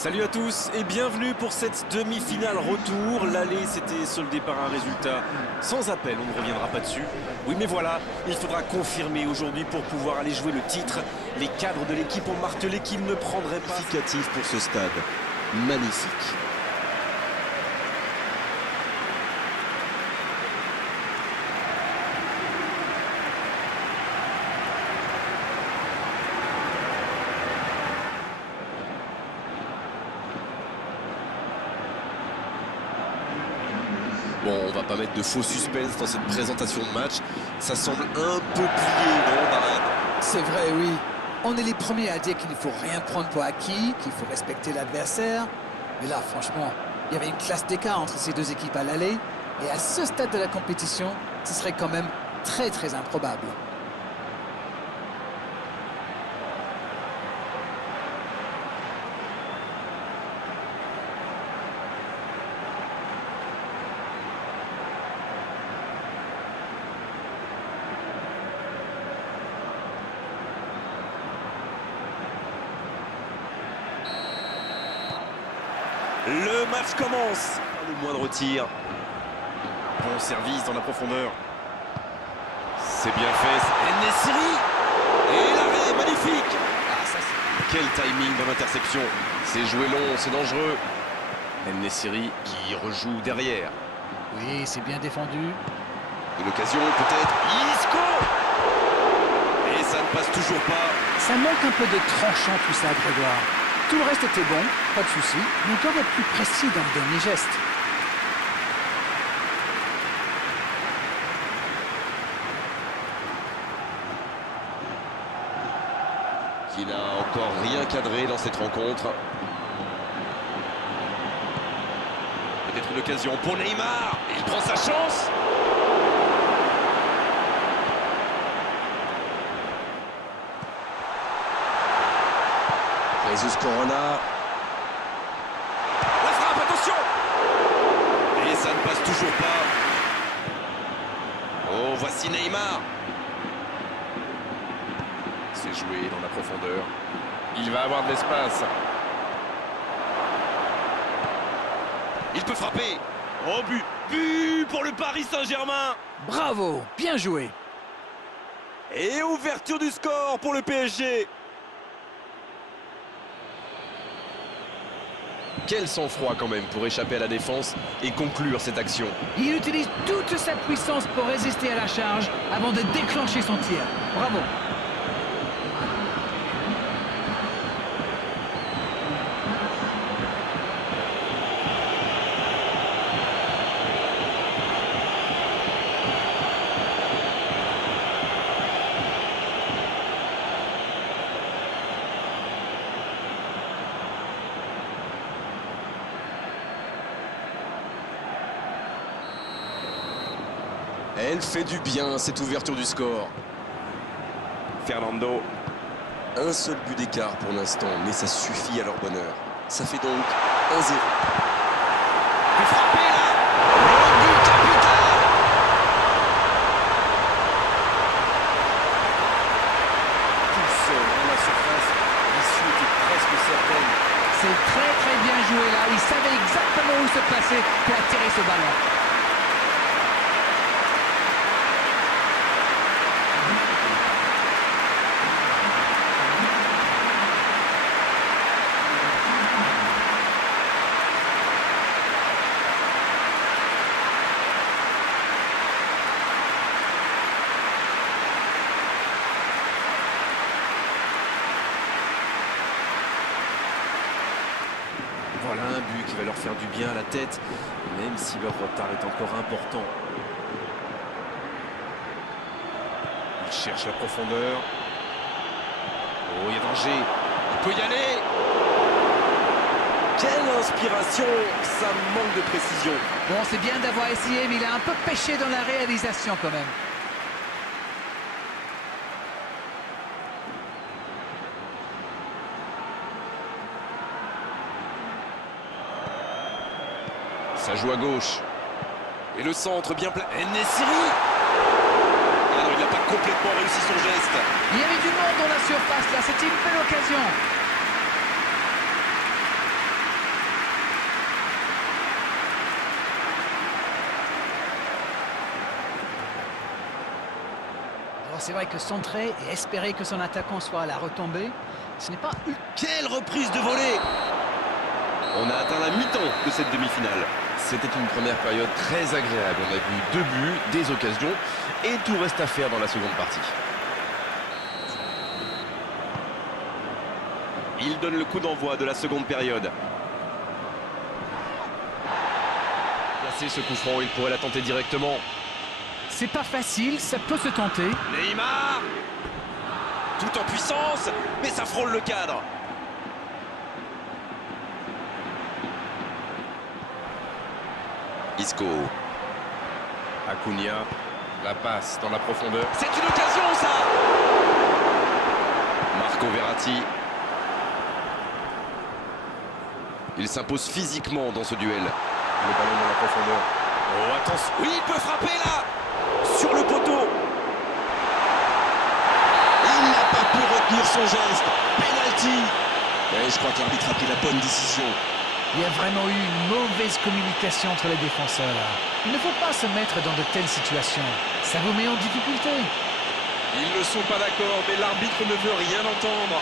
Salut à tous et bienvenue pour cette demi-finale retour. L'aller s'était soldé par un résultat sans appel, on ne reviendra pas dessus. Oui mais voilà, il faudra confirmer aujourd'hui pour pouvoir aller jouer le titre. Les cadres de l'équipe ont martelé qu'ils ne prendraient pas. Significatif pour ce stade, magnifique. Bon, on va pas mettre de faux suspense dans cette présentation de match. Ça semble un peu plié, non, Marine? C'est vrai, oui. On est les premiers à dire qu'il ne faut rien prendre pour acquis, qu'il faut respecter l'adversaire. Mais là, franchement, il y avait une classe d'écart entre ces deux équipes à l'aller. Et à ce stade de la compétition, ce serait quand même très très improbable. Le match commence. Le moindre tir. Bon service dans la profondeur. C'est bien fait. En-Nesyri. Et l'arrêt, magnifique. Ah, ça, quel timing dans l'interception. C'est joué long, c'est dangereux. En-Nesyri qui rejoue derrière. Oui, c'est bien défendu. Une occasion peut-être. Isco. Et ça ne passe toujours pas. Ça manque un peu de tranchant tout ça, Grégoire. Tout le reste était bon, pas de souci, mais on doit être plus précis dans le dernier geste. Qui n'a encore rien cadré dans cette rencontre. Peut-être une occasion pour Neymar. Il prend sa chance. Jesus Corona. La frappe, attention. Et ça ne passe toujours pas. Oh, voici Neymar. C'est joué dans la profondeur. Il va avoir de l'espace. Il peut frapper. Oh, but. But pour le Paris Saint-Germain. Bravo, bien joué. Et ouverture du score pour le PSG. Quel sang-froid quand même pour échapper à la défense et conclure cette action. Il utilise toute sa puissance pour résister à la charge avant de déclencher son tir. Bravo. Elle fait du bien, cette ouverture du score. Fernando. Un seul but d'écart pour l'instant, mais ça suffit à leur bonheur. Ça fait donc 1-0. Il peut frapper là. Le but capital. Tout seul dans la surface, l'issue était presque certaine. C'est très très bien joué là. Il savait exactement où se placer pour attirer ce ballon. Voilà un but qui va leur faire du bien à la tête, même si leur retard est encore important. Il cherche la profondeur. Oh, il y a danger. Il peut y aller. Quelle inspiration. Ça manque de précision. Bon, c'est bien d'avoir essayé, mais il a un peu pêché dans la réalisation quand même. Ça joue à gauche. Et le centre bien plein. En-Nesyri. Alors il n'a pas complètement réussi son geste. Il y avait du monde dans la surface là, c'était une belle occasion. c'est vrai que centrer et espérer que son attaquant soit à la retombée, ce n'est pas... Quelle reprise de volée! On a atteint la mi-temps de cette demi-finale. C'était une première période très agréable. On a vu 2 buts, des occasions, et tout reste à faire dans la seconde partie. Il donne le coup d'envoi de la seconde période. Placé ce coup franc, il pourrait la tenter directement. C'est pas facile, ça peut se tenter. Neymar! Tout en puissance, mais ça frôle le cadre. Isco. Acuna. La passe dans la profondeur. C'est une occasion, ça! Marco Verratti. Il s'impose physiquement dans ce duel. Le ballon dans la profondeur. Oh, attention! Oui, il peut frapper, là! Sur le poteau! Il n'a pas pu retenir son geste. Penalty. Et je crois que l'arbitre a pris la bonne décision. Il y a vraiment eu une mauvaise communication entre les défenseurs là. Il ne faut pas se mettre dans de telles situations. Ça vous met en difficulté. Ils ne sont pas d'accord, mais l'arbitre ne veut rien entendre.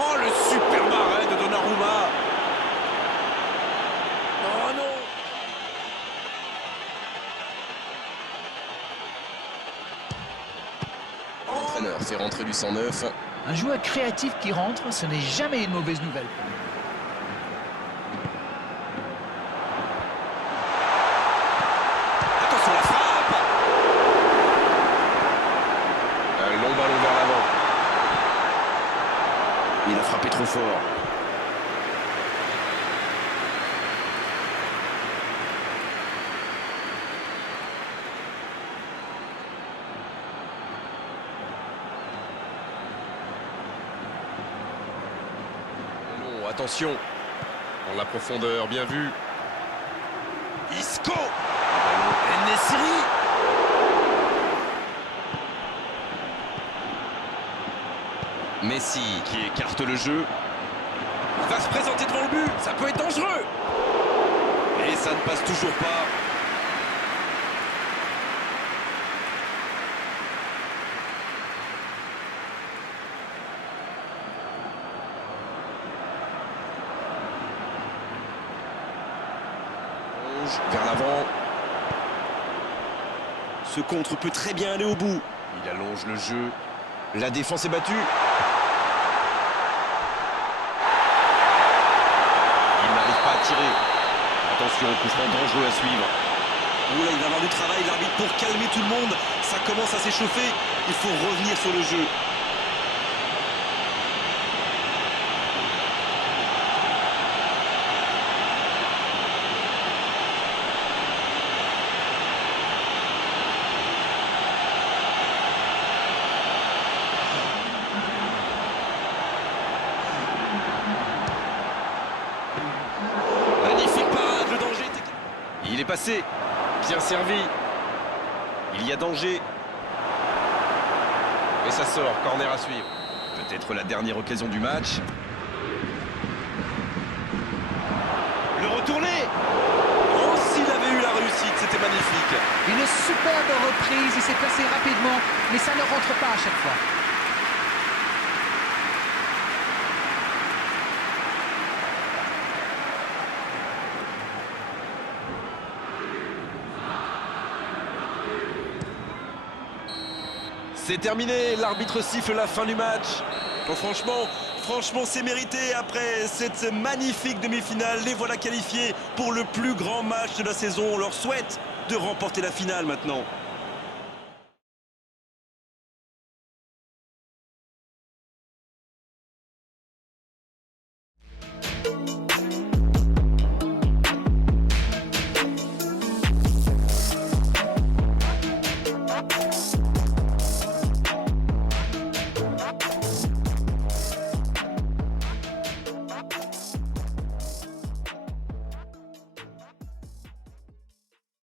Oh, le superbe arrêt de Donnarumma! Oh non! L'entraîneur fait rentrer du 109. Un joueur créatif qui rentre, ce n'est jamais une mauvaise nouvelle. Attention la frappe! Un long ballon vers l'avant. Il a frappé trop fort. Non, attention. Dans la profondeur, bien vu. Isco! En-Nesyri! Messi qui écarte le jeu. Il va se présenter devant le but. Ça peut être dangereux. Et ça ne passe toujours pas. Vers l'avant. Ce contre peut très bien aller au bout. Il allonge le jeu. La défense est battue. Il n'arrive pas à tirer. Attention, coup franc dangereux à suivre. Oula, il va avoir du travail, l'arbitre, pour calmer tout le monde. Ça commence à s'échauffer. Il faut revenir sur le jeu. Magnifique parade, le danger était... Il est passé, bien servi. Il y a danger. Et ça sort, corner à suivre. Peut-être la dernière occasion du match. Le retourné. Oh, s'il avait eu la réussite, c'était magnifique. Une superbe reprise, il s'est placé rapidement, mais ça ne rentre pas à chaque fois. C'est terminé, l'arbitre siffle la fin du match. Oh, franchement, c'est mérité après cette magnifique demi-finale. Les voilà qualifiés pour le plus grand match de la saison. On leur souhaite de remporter la finale maintenant.